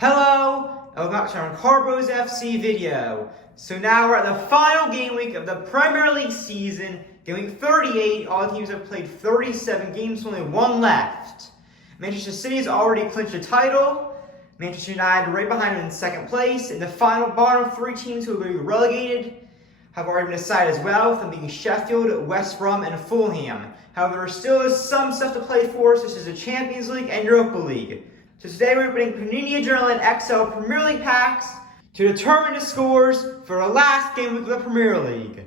Hello, and welcome back to our Carbos FC video. So now we're at the final game week of the Premier League season. Game week 38, all the teams have played 37 games, only one left. Manchester City has already clinched the title. Manchester United right behind them in second place. And the final bottom three teams who will be relegated have already been decided as well, with them being Sheffield, West Brom, and Fulham. However, there still is some stuff to play for, such as the Champions League and Europa League. So today we're opening Panini Adrenalyn XL Premier League packs to determine the scores for the last game week of the Premier League.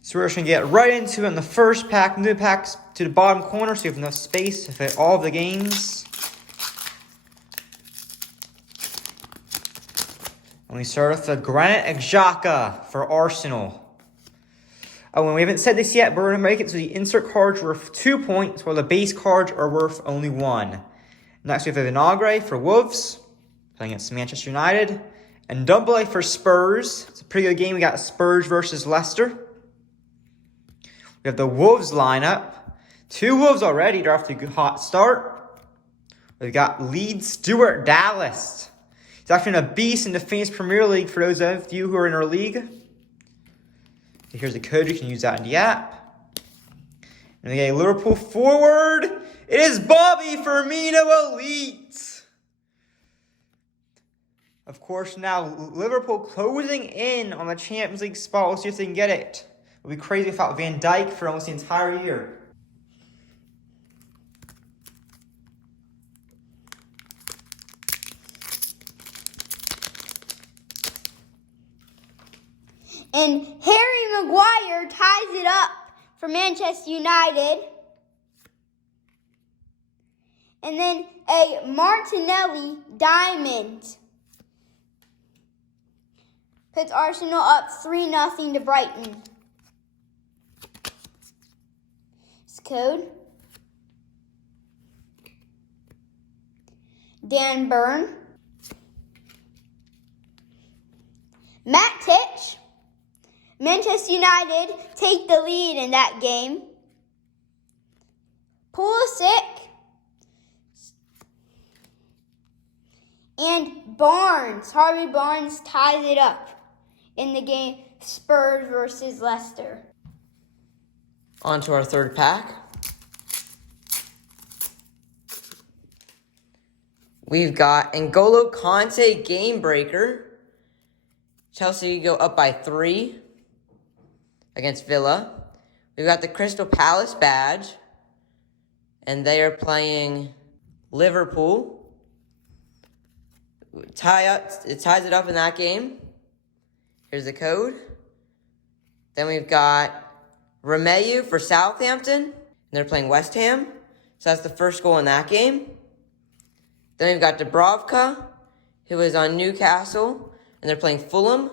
So we're just going to get right into it in the first pack. Move the packs to the bottom corner so you have enough space to fit all of the games. And we start with the Granit Xhaka for Arsenal. Oh, and we haven't said this yet, but we're going to make it so the insert cards are worth 2 points, while the base cards are worth only 1. Next, we have Vinagre for Wolves, playing against Manchester United. And Double for Spurs. It's a pretty good game. We got Spurs versus Leicester. We have the Wolves lineup. 2 Wolves already. They're off to a hot start. We've got Leeds Stuart Dallas. He's actually a beast in the Fantasy Premier League for those of you who are in our league. So here's the code. You can use that in the app. And we get a Liverpool forward. It is Bobby Firmino Elite. Of course, now Liverpool closing in on the Champions League spot. We'll see if they can get it. It would be crazy without Van Dijk for almost the entire year. And Harry Maguire ties it up for Manchester United. And then a Martinelli diamond puts Arsenal up 3-0 to Brighton. This code. Dan Burn. Matt Titch. Manchester United take the lead in that game. Pulisic. And Barnes, Harvey Barnes ties it up in the game Spurs versus Leicester. On to our third pack. We've got N'Golo Kante Game Breaker. Chelsea go up by 3 against Villa. We've got the Crystal Palace badge. And they are playing Liverpool. It ties it up in that game. Here's the code. Then we've got Romeu for Southampton. And they're playing West Ham. So that's the first goal in that game. Then we've got Dubravka, who is on Newcastle. And they're playing Fulham.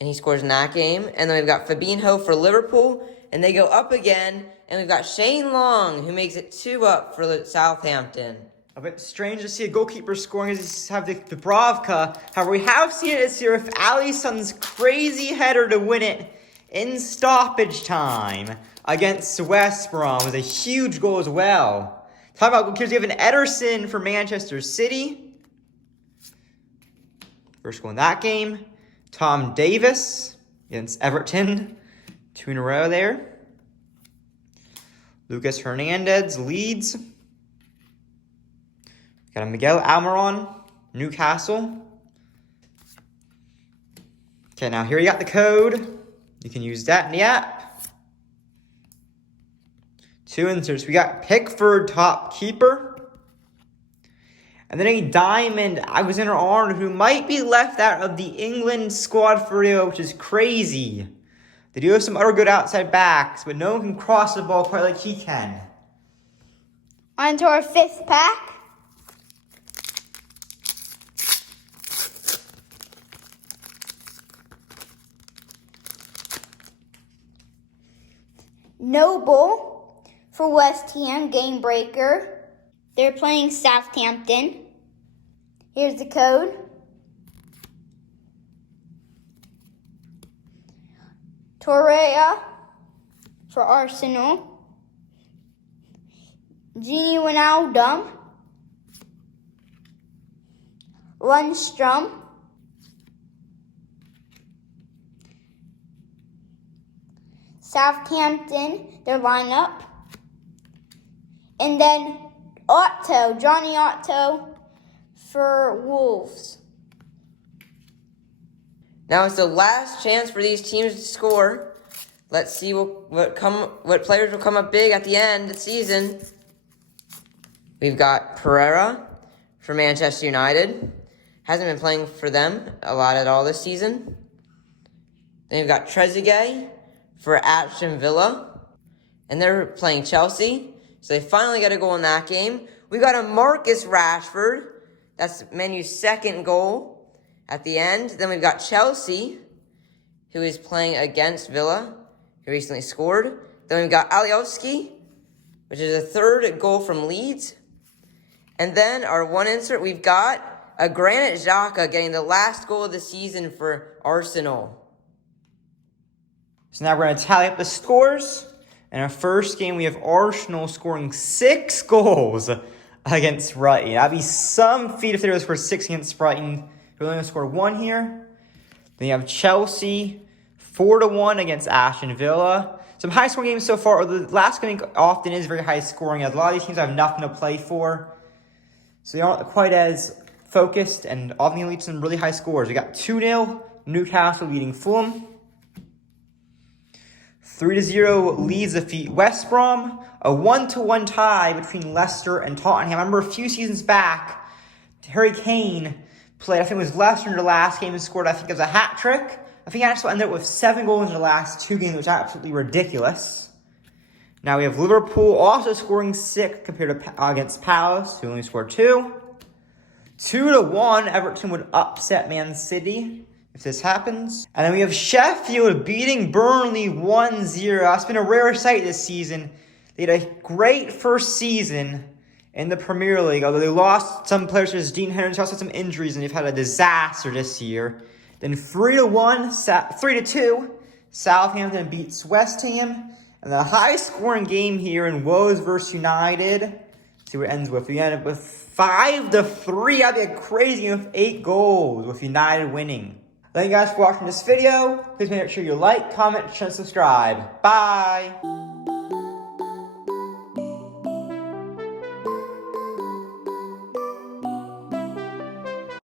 And he scores in that game. And then we've got Fabinho for Liverpool. And they go up again. And we've got Shane Long, who makes it 2-up for Southampton. A bit strange to see a goalkeeper scoring as you have the Dubravka. However, we have seen it this year with Alisson's crazy header to win it in stoppage time against West Brom. It was a huge goal as well. Talking about goalkeepers, we have an Ederson for Manchester City. First goal in that game. Tom Davis against Everton. 2 in a row there. Lucas Hernandez, Leeds. Got a Miguel Almiron, Newcastle. Okay, now here you got the code. You can use that in the app. 2 inserts. We got Pickford, top keeper. And then a diamond, Alexander-Arnold, who might be left out of the England squad for Rio, which is crazy. They do have some other good outside backs, but no one can cross the ball quite like he can. On to our 5th pack. Noble for West Ham, game breaker. They're playing Southampton. Here's the code. Torreira for Arsenal. Gini Wijnaldum Lundstrom, Southampton, their lineup. And then Johnny Otto for Wolves. Now it's the last chance for these teams to score. Let's see what players will come up big at the end of the season. We've got Pereira for Manchester United. Hasn't been playing for them a lot at all this season. Then we've got Trezeguet for Aston Villa. And they're playing Chelsea. So they finally got a goal in that game. We've got a Marcus Rashford. That's Man U's second goal at the end. Then we've got Chelsea, who is playing against Villa, who recently scored. Then we've got Alioski, which is a third goal from Leeds. And then our one insert, we've got a Granit Xhaka getting the last goal of the season for Arsenal. So now we're going to tally up the scores. In our first game, we have Arsenal scoring 6 goals against Brighton. That'd be some feat if they were to score 6 against Brighton. We're only going to score 1 here. Then you have Chelsea 4-1 against Aston Villa. Some high scoring games so far. The last game often is very high scoring. A lot of these teams have nothing to play for, so they aren't quite as focused, and often lead to some really high scores. We got 2-0 Newcastle leading Fulham. 3-0 Leeds defeat West Brom. A 1-1 tie between Leicester and Tottenham. I remember a few seasons back, Harry Kane played, I think it was Leicester in the last game, and scored, I think it was a hat trick. I think he actually ended up with 7 goals in the last 2 games, which is absolutely ridiculous. Now we have Liverpool also scoring 6 compared to against Palace, who only scored 2. 2-1, Everton would upset Man City if this happens. And then we have Sheffield beating Burnley 1-0. That's been a rare sight this season. They had a great first season in the Premier League, although they lost some players such as Dean Henderson, also had some injuries, and they've had a disaster this year. Then 3-2, Southampton beats West Ham. And the high-scoring game here in Wolves versus United. Let's see what it ends with. We end up with 5-3. That'd be a crazy game with 8 goals with United winning. Thank you guys for watching this video. Please make sure you like, comment, and subscribe. Bye.